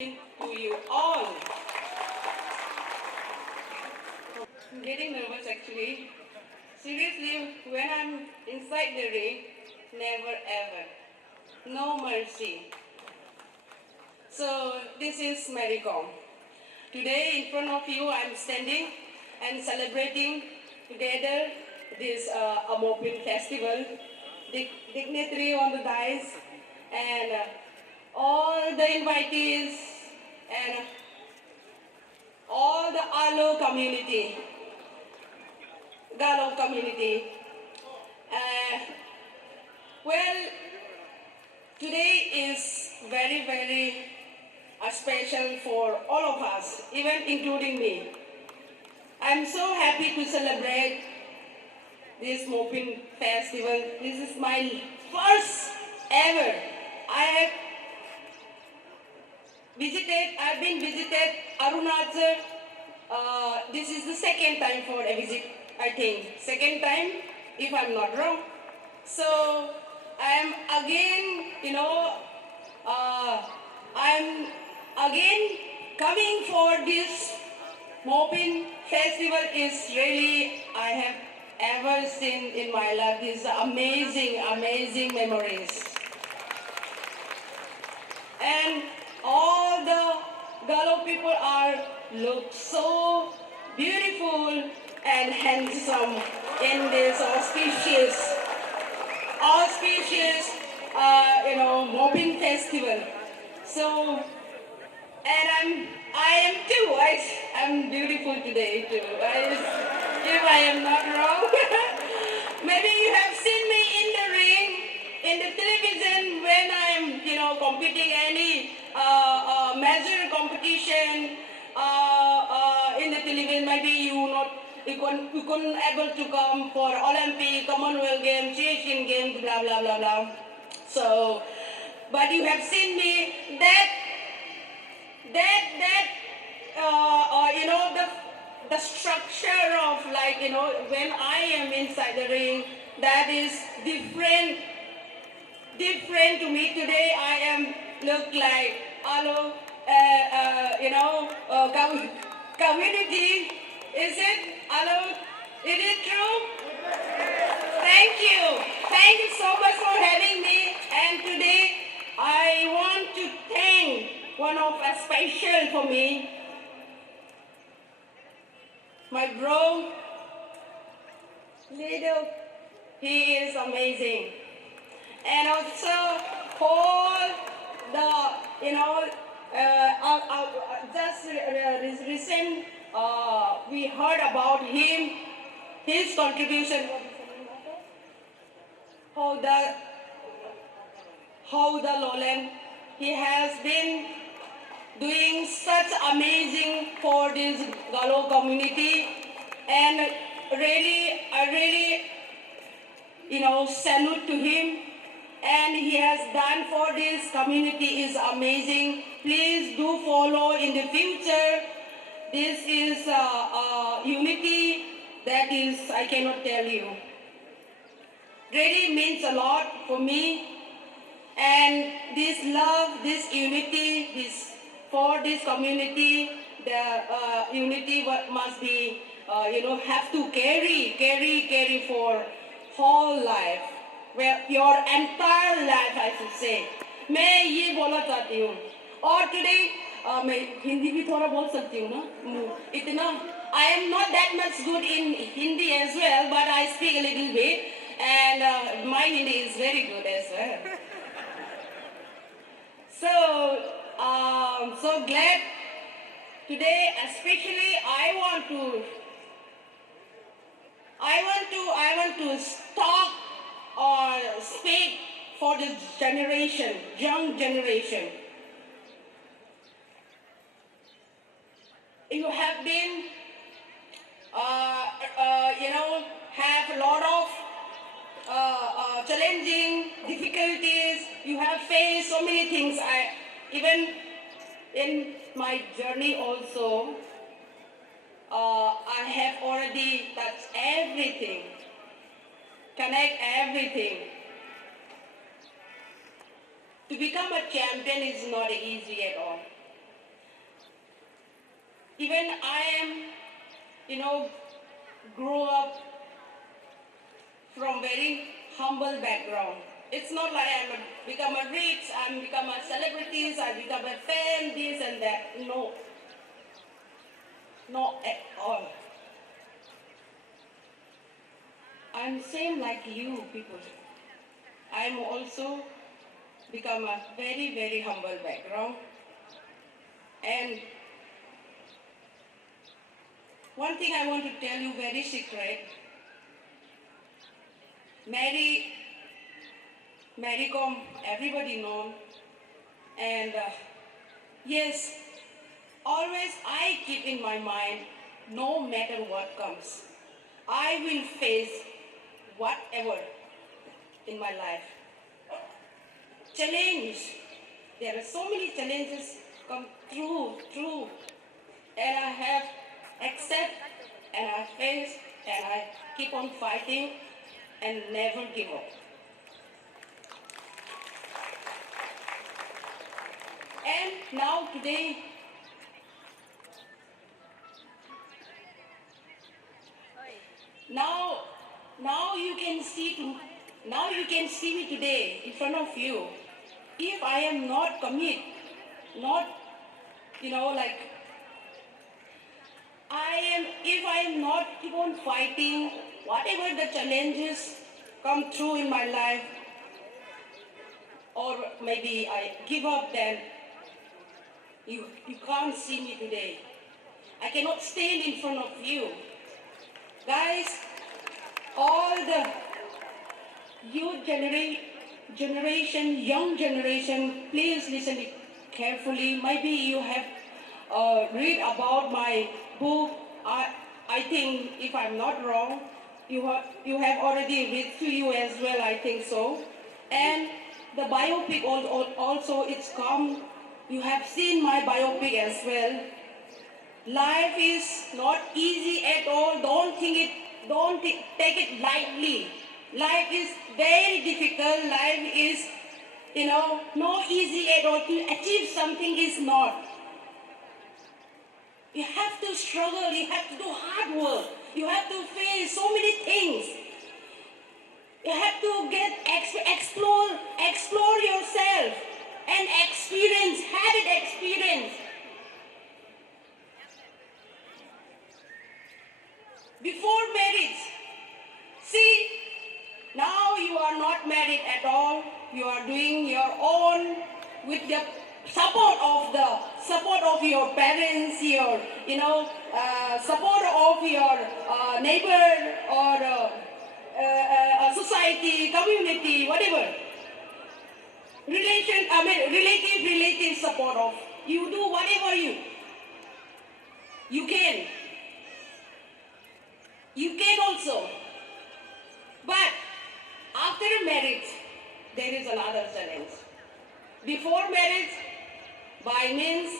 to you all. I'm getting nervous actually. Seriously, when I'm inside the ring, never ever. No mercy. So this is Mary Kom. Today in front of you I'm standing and celebrating together this Amopin festival. Dignitary on the dais and all the invitees and all the Galo community. Uh, well, today is very special for all of us, even including me. I'm so happy to celebrate this Mopin festival. This is my first ever. I've been visited Arunachal. This is the second time for a visit, I think. Second time, if I'm not wrong. So I'm again, I'm again coming for this Mopin festival is really I have ever seen in my life. These amazing memories. And all the Galo people look so beautiful and handsome in this auspicious Mopin festival. So, and I am too. I'm beautiful today too. If I am not wrong. Maybe you have seen me in the ring, in the television when I am, competing any major competition in the television. Maybe you couldn't able to come for Olympic, Commonwealth Games, Asian Games, blah blah blah blah. So, but you have seen me the structure of when I am inside the ring, that is different to me. Today I am look like community. Is it? Hello? Is it true? Thank you so much for having me. And today I want to thank one of a special for me, my bro, Lido. He is amazing. And also all the, just recent, we heard about him, his contribution, how the Lowland, he has been doing such amazing for this Galo community, and I really, salute to him. And he has done for this community is amazing. Please do follow in the future. This is unity that is, I cannot tell you. Really means a lot for me. And this love, this unity, for this community, the unity must be, have to carry for whole life. Well, your entire life, I should say. मैं ये बोलना चाहती हूँ. और today मैं हिंदी भी थोड़ा बोल सकती हूँ ना. इतना I am not that much good in Hindi as well, but I speak a little bit, and my Hindi is very good as well. So so glad today, especially I want to talk or speak for this generation, young generation. You have been, have a lot of challenging difficulties. You have faced so many things. Even in my journey also, I have already touched everything, connect everything. To become a champion is not easy at all. Even I am, grew up from very humble background. It's not like become a rich, I'm become a celebrities, I become a fan, this and that. No, not at all. I'm same like you people. I'm also become a very, very humble background. And one thing I want to tell you very secret, Mary Kom, everybody know. And yes, always I keep in my mind, no matter what comes, I will face whatever in my life. Challenge. There are so many challenges come through, and I have accept, and I face, and I keep on fighting, and never give up. And now today, now you can see me today in front of you. If I am not commit, not like if I am not keep on fighting, whatever the challenges come through in my life, or maybe I give up, then you can't see me today. I cannot stand in front of you. Guys, all the youth generation, young generation, please listen carefully. Maybe you have read about my book. I think, if I'm not wrong, you have already read to you as well, I think so. And the biopic also, it's come. You have seen my biopic as well. Life is not easy at all. Don't take it lightly. Life is very difficult. Life is, not easy at all. To achieve something is not. You have to struggle. You have to do hard work. You have to face so many things. You have to explore yourself and have it experience. Before marriage, see, now you are not married at all. You are doing your own with the support of your parents, your support of your neighbor or society, community, whatever. Relative support of. You do whatever you can. You can also. But after marriage, there is another challenge. Before marriage, by means,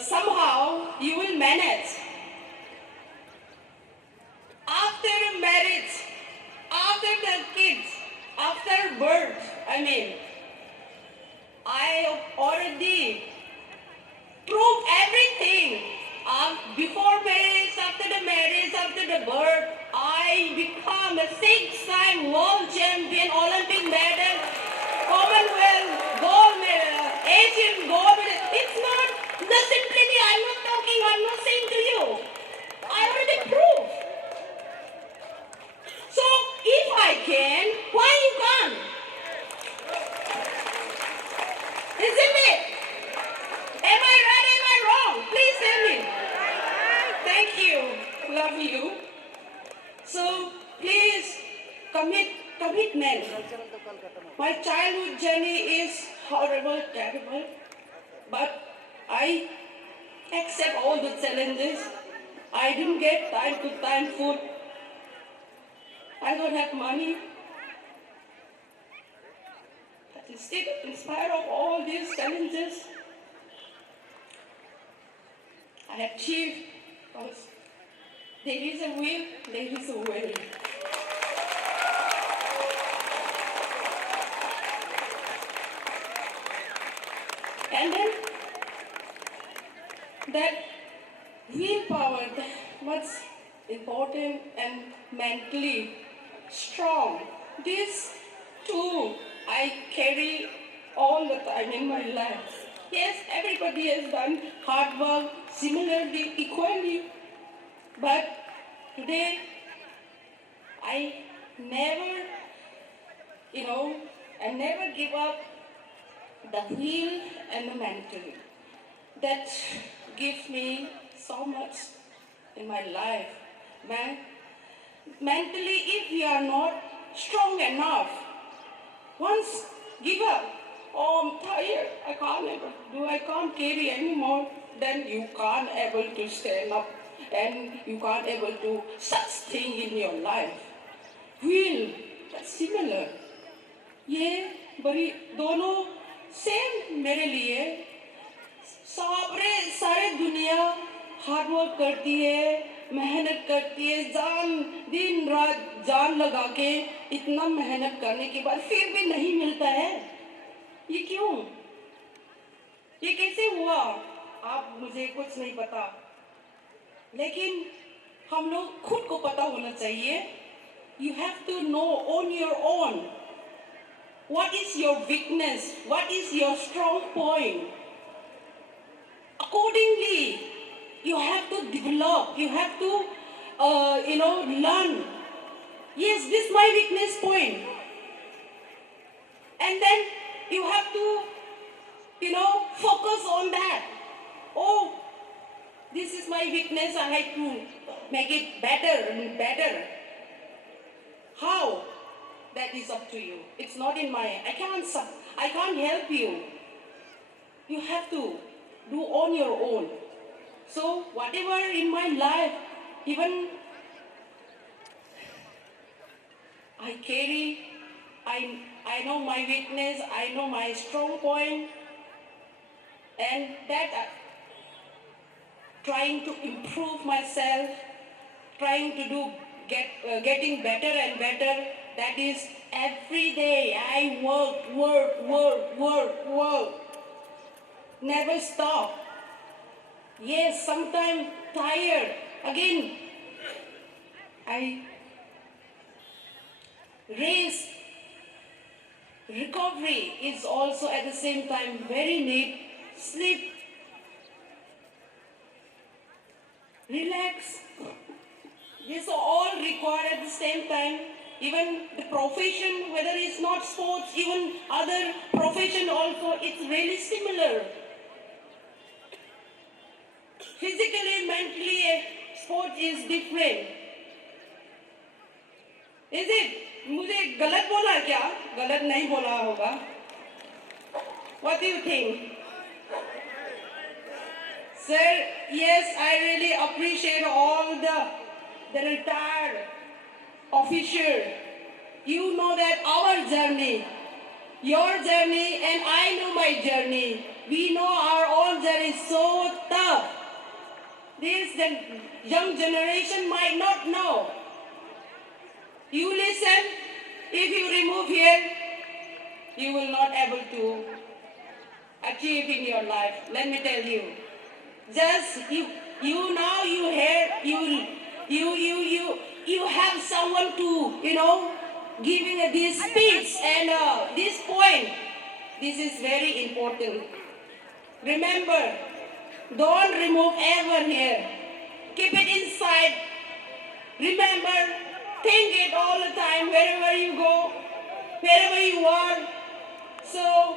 somehow you will manage. After marriage, after the kids, after birth, I already proved everything. Before marriage, after the marriage, after the birth, I become a 6-time world champion, Olympic medal, Commonwealth gold medal, Asian gold medal. It's not the simplicity. I'm not saying to you. I already proved. So if I can, why you can't? Isn't it? Am I right? Am I wrong? Please tell me. Thank you. Love you. So please commitment. My childhood journey is horrible, terrible, but I accept all the challenges. I didn't get time to time food. I don't have money. But still, in spite of all these challenges, I achieved, because there is a will, there is a way. And then that willpower that much important and mentally strong. This too I carry all the time in my life. Yes, everybody has done hard work similarly, equally, but today I never, you know, I never give up the will and the mental. That gives me so much in my life. Man, mentally, if we are not strong enough, once give up. Oh, I'm tired. I can't able to do. I can't carry anymore. Then you can't able to stand up, and you can't able to such thing in your life. Will, that's similar. ये बड़ी दोनों same मेरे लिए सारे दुनिया hard work करती है, मेहनत करती है, दिन रात जान लगा के इतना मेहनत करने के बाद फिर भी नहीं मिलता है। ये क्यों? ये कैसे हुआ? आप मुझे कुछ नहीं पता, लेकिन हम लोग खुद को पता होना चाहिए। You have to know on your own what is your weakness, what is your strong point. Accordingly, you have to develop, you have to, learn. Yes, this is my weakness point. And then you have to, focus on that. Oh, this is my weakness, I have to make it better and better. How? That is up to you. It's not in my, I can't help you. You have to do on your own. So whatever in my life, even I carry, I know my weakness, I know my strong point, and that trying to improve myself, trying to do, getting better and better. That is every day I work. Never stop. Yes, sometimes tired. Again, I race. Recovery is also at the same time very need. Sleep. Relax. These are all required at the same time. Even the profession, whether it's not sports, even other profession also, it's really similar. Physically, mentally, sport is different. Is it? मुझे गलत बोला क्या? गलत नहीं बोला होगा. What do you think? Sir, yes, I really appreciate all the retired official. You know that our journey, your journey, and I know my journey. We know our own journey is so tough. This the young generation might not know. You listen, if you remove here, you will not able to achieve in your life. Let me tell you. Just you now you hear you have someone to giving this speech and this point. This is very important. Remember, don't remove ever here. Keep it inside. Remember, think it all the time wherever you go, wherever you are. So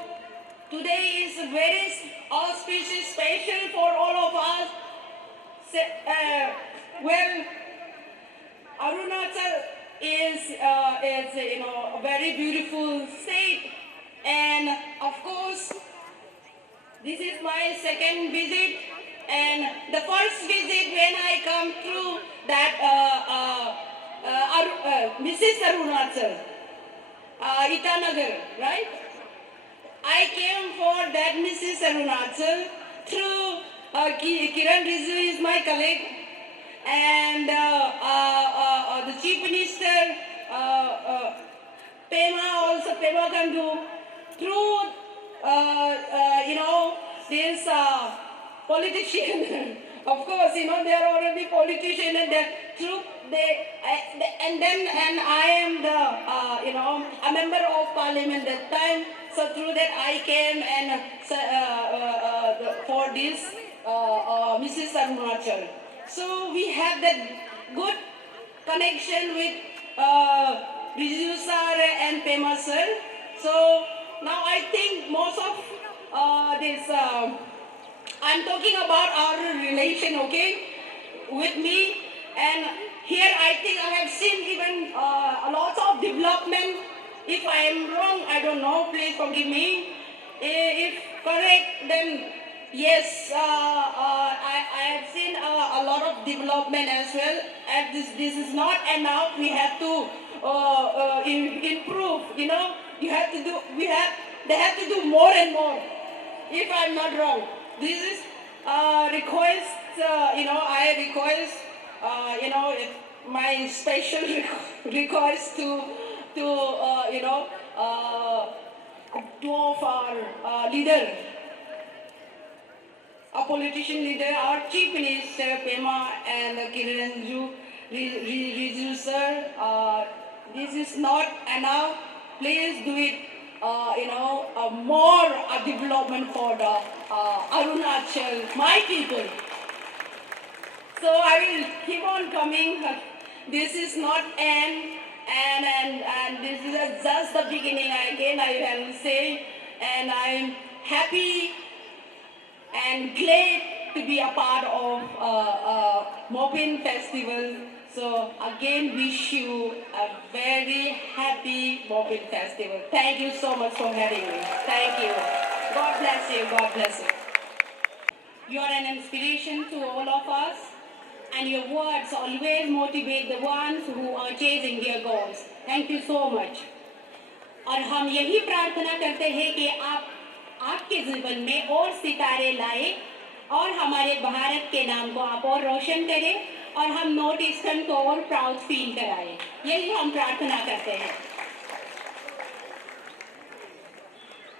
today is a very auspicious, special for all of us. Well, Arunachal is a very beautiful state, and of course, this is my second visit, and the first visit when I come through that Mrs. Arunachal, Itanagar, right? I came for that Mrs. Arunachal through Kiran Rijiju is my colleague, and the Chief Minister Pema Khandu through this politician. Of course, they are already politician and they're true. And I am the a member of parliament that time. So through that I came and for this Mrs. Arunachal. So we have that good connection with Riju sir and Pema sir. So now I think most of this, I'm talking about our relation, okay, with me. And here I think I have seen even a lot of development. If I am wrong, I don't know, please forgive me. If correct, then yes, I have seen a lot of development as well. And this is not enough. We have to improve. They have to do more and more. If I'm not wrong, this is request. I request. My special request to two of our leader, a politician leader, our chief minister Pema and Kiran Riju sir. This is not enough. Please do it. More development for the Arunachal, my people. So I will keep on coming. This is not end, and this is just the beginning. Again, I will say, and I'm happy and glad to be a part of Mopin Festival. So again, wish you a very happy Mopin Festival. Thank you so much for having me. Thank you. God bless you. God bless you. You are an inspiration to all of us, and your words always motivate the ones who are chasing their goals. Thank you so much. और हम यही प्रार्थना करते हैं कि आप आपके जीवन में और सितारे लाए और हमारे भारत के नाम को आप और रोशन करें और हम नॉर्थ ईस्टर्न को और प्राउड फील कराएं। यही हम प्रार्थना करते हैं।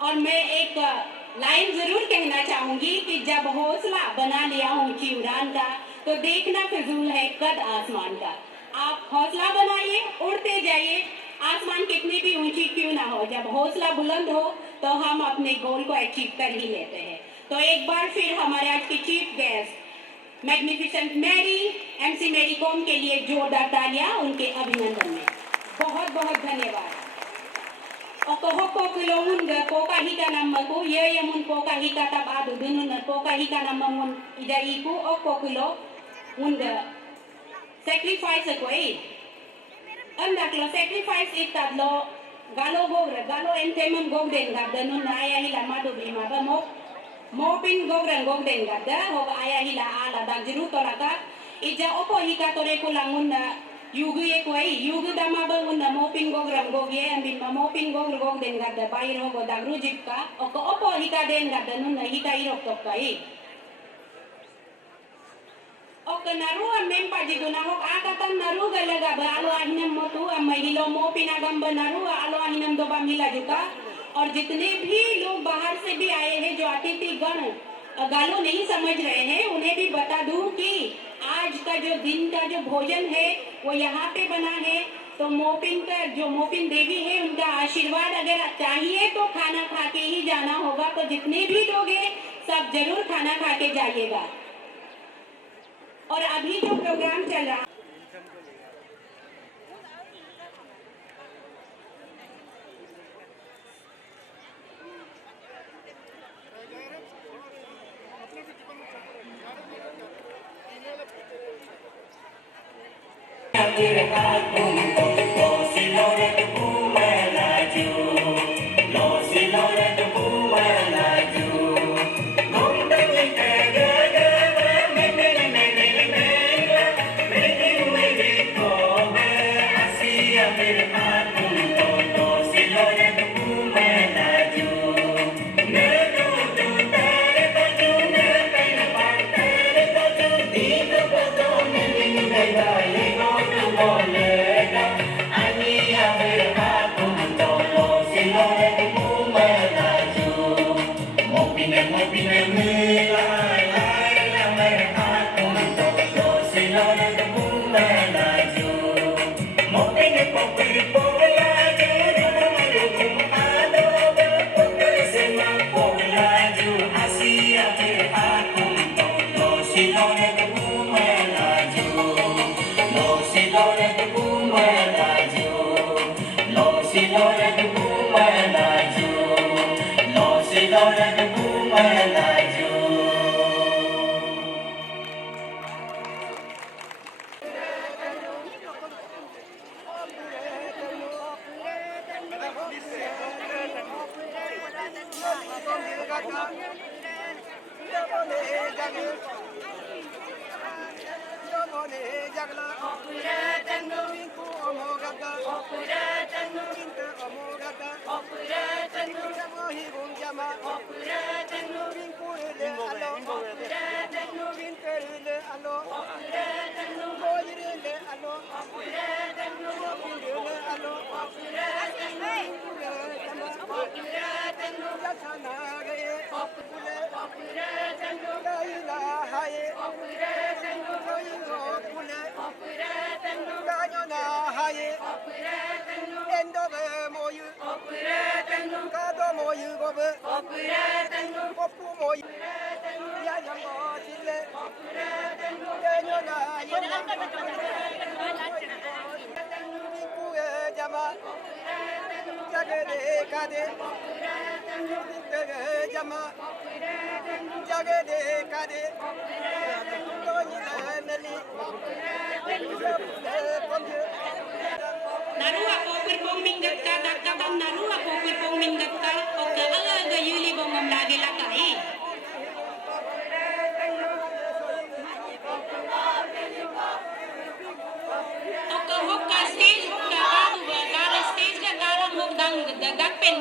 और मैं एक लाइन जरूर कहना चाहूंगी कि जब हौसला बना लिया ऊंची उड़ान का तो देखना फिजूल है कद आसमान का। आप हौसला बनाइए, उड़ते जाइए, आसमान कितनी भी ऊंची क्यों ना हो, जब हौसला बुलंद हो तो हम अपने गोल को अचीव कर ही लेते हैं। तो एक बार फिर हमारे आज की chief guest magnificent Mary MC Mary Kom के लिए जोरदार तालियां उनके अभिनंदन में। बहुत बहुत धन्यवाद। Okohoko kulongun poka hika namaku ye yamun poka hika tabadu dunun poka hika namamun idaiku okulo unda sacrifice koi andaklo sacrifice itablo galo galo entemum gogden gadanu naya hila madu bima ba mopin gogden gadda ho aya hila ala dagjiru toraka ija opo hika tore kulangun Yugu ye koi, yugu dama ba unda mopin gogram gogye ambin ma mopin gog den gadda bairo go dagru jipka opo hika den gadda nunna hika irok tokkai naru ammem pajiduna hok akatan naru galaga ba alo ahinam motu amma hilo mopin agam ba naru alo ahinam do ba mila जुका और जितने भी लोग बाहर से भी आए हैं जो अतिथि गण गालो नहीं समझ रहे हैं उन्हें भी बता दूं कि आज का जो दिन का जो भोजन है वो यहाँ पे बना है। तो मोपिन का जो मोपिन देवी है उनका आशीर्वाद अगर चाहिए तो खाना खा के ही जाना होगा। तो जितने भी लोग हैं सब जरूर खाना खा के जाइएगा। और अभी जो प्रोग्राम चल रहा Happy Naru ako perpong minggat ka, dakatan naru ako perpong minggat ka, o ka aga yuli bong lagi lakai.